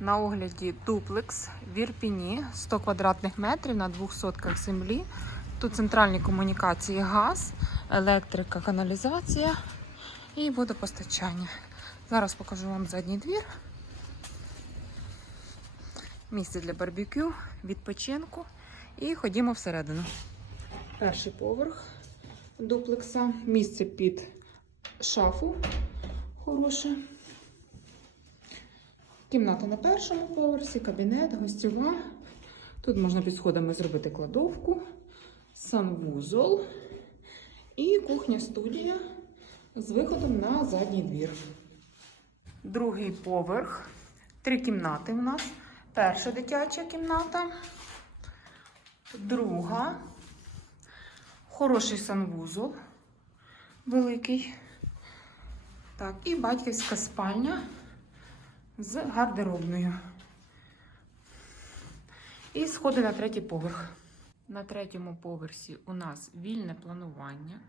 На огляді дуплекс в Ірпіні 100 квадратних метрів на двох сотках землі. Тут центральні комунікації, газ, електрика, каналізація і водопостачання. Зараз покажу вам задній двір. Місце для барбекю, відпочинку. І ходімо всередину. Перший поверх дуплекса. Місце під шафу хороше. Кімната на першому поверсі, кабінет, гостьова. Тут можна під сходами зробити кладовку, санвузол і кухня-студія з виходом на задній двір. Другий поверх. Три кімнати у нас. Перша дитяча кімната, друга. Хороший санвузол великий. Так, і батьківська спальня з гардеробною. І сходи на третій поверх. На третьому поверсі у нас вільне планування.